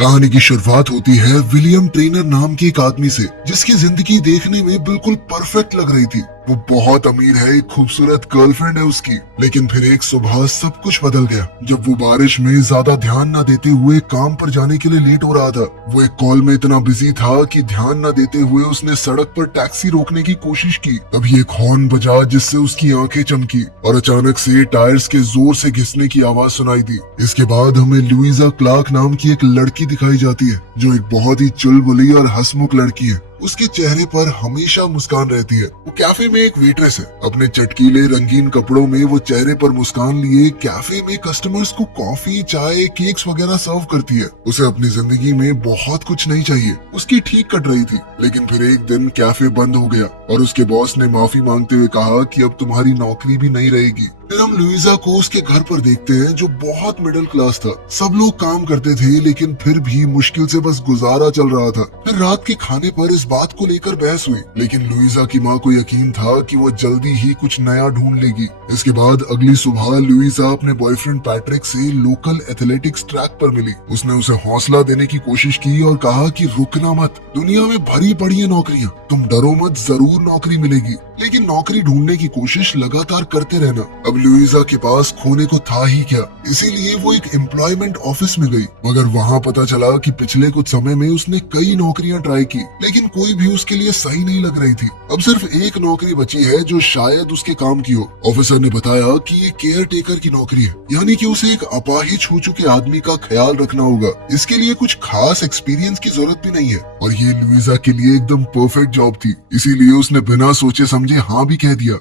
कहानी की शुरुआत होती है विलियम ट्रेनर नाम के एक आदमी से, जिसकी जिंदगी देखने में बिल्कुल परफेक्ट लग रही थी। वो बहुत अमीर है, एक खूबसूरत गर्लफ्रेंड है उसकी। लेकिन फिर एक सुबह सब कुछ बदल गया जब वो बारिश में ज्यादा ध्यान न देते हुए काम पर जाने के लिए लेट हो रहा था। वो एक कॉल में इतना बिजी था कि ध्यान न देते हुए उसने सड़क पर टैक्सी रोकने की कोशिश की। तभी एक हॉर्न बजा जिससे उसकी आंखें चमकी और अचानक से टायर्स के जोर से घिसने की आवाज सुनाई दी। इसके बाद हमें लुइजा क्लार्क नाम की एक लड़की दिखाई जाती है, जो एक बहुत ही चुलबुली और हंसमुख लड़की है। उसके चेहरे पर हमेशा मुस्कान रहती है। वो कैफे में एक वेट्रेस है। अपने चटकीले रंगीन कपड़ों में वो चेहरे पर मुस्कान लिए कैफे में कस्टमर्स को कॉफी, चाय, केक्स वगैरह सर्व करती है। उसे अपनी जिंदगी में बहुत कुछ नहीं चाहिए, उसकी ठीक कट रही थी। लेकिन फिर एक दिन कैफे बंद हो गया और उसके बॉस ने माफी मांगते हुए कहा कि अब तुम्हारी नौकरी भी नहीं रहेगी। फिर हम लुइजा को उसके घर पर देखते हैं, जो बहुत मिडिल क्लास था। सब लोग काम करते थे, लेकिन फिर भी मुश्किल से बस गुजारा चल रहा था। फिर रात के खाने पर इस बात को लेकर बहस हुई, लेकिन लुइजा की माँ को यकीन था कि वो जल्दी ही कुछ नया ढूंढ लेगी। इसके बाद अगली सुबह लुइजा अपने बॉयफ्रेंड पैट्रिक से लोकल एथलेटिक्स ट्रैक पर मिली। उसने उसे हौसला देने की कोशिश की और कहा कि रुकना मत, दुनिया में भरी पड़ी है नौकरियां, तुम डरो मत, जरूर नौकरी मिलेगी। लेकिन नौकरी ढूंढने की कोशिश लगातार करते रहना। अब लुइजा के पास खोने को था ही क्या, इसीलिए वो एक एम्प्लॉयमेंट ऑफिस में गई। मगर वहाँ पता चला कि पिछले कुछ समय में उसने कई नौकरियां ट्राई की, लेकिन कोई भी उसके लिए सही नहीं लग रही थी। अब सिर्फ एक नौकरी बची है जो शायद उसके काम की हो। ऑफिसर ने बताया कि ये केयर टेकर की नौकरी है, यानी कि उसे एक अपाहिज हो चुके आदमी का ख्याल रखना होगा। इसके लिए कुछ खास एक्सपीरियंस की जरूरत भी नहीं है और ये लुइजा के लिए एकदम परफेक्ट जॉब थी। इसीलिए उसने बिना सोचे समझे हाँ भी कह दिया।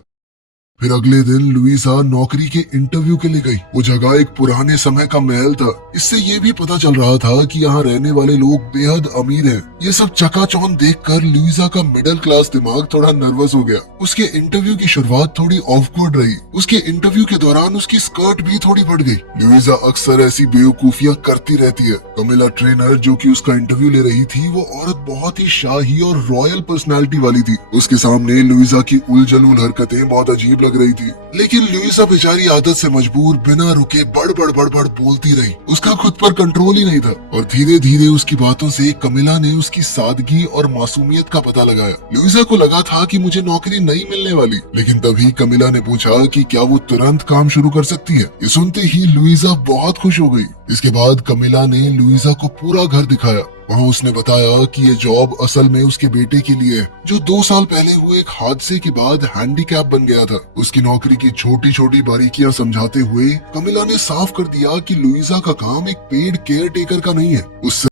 फिर अगले दिन लुइजा नौकरी के इंटरव्यू के लिए गई। वो जगह एक पुराने समय का महल था। इससे ये भी पता चल रहा था कि यहाँ रहने वाले लोग बेहद अमीर हैं। ये सब चकाचौंध देखकर लुइजा का मिडिल क्लास दिमाग थोड़ा नर्वस हो गया। उसके इंटरव्यू की शुरुआत थोड़ी ऑकवर्ड रही। उसके इंटरव्यू के दौरान उसकी स्कर्ट भी थोड़ी बढ़ गई। लुइजा अक्सर ऐसी बेवकूफियां करती रहती है। कमिला ट्रेनर, जो कि उसका इंटरव्यू ले रही थी, वो औरत बहुत ही शाही और रॉयल पर्सनैलिटी वाली थी। उसके सामने लुइजा की उलझुल हरकतें बहुत अजीब लग रही थी, लेकिन लुइजा बेचारी आदत से मजबूर बिना रुके बड़ बोलती रही। उसका खुद पर कंट्रोल ही नहीं था और धीरे धीरे उसकी बातों से कमिला ने उसकी सादगी और मासूमियत का पता लगाया। लुइजा को लगा था कि मुझे नौकरी नहीं मिलने वाली, लेकिन तभी कमिला ने पूछा कि क्या वो तुरंत काम शुरू कर सकती है। ये सुनते ही लुइजा बहुत खुश हो गई। इसके बाद कमिला ने लुइजा को पूरा घर दिखाया। वहाँ उसने बताया कि ये जॉब असल में उसके बेटे के लिए है, जो 2 साल पहले हुए एक हादसे के बाद हैंडीकैप बन गया था। उसकी नौकरी की छोटी छोटी बारीकियां समझाते हुए कमिला ने साफ कर दिया कि लुइजा का काम एक पेड केयर टेकर का नहीं है। उससे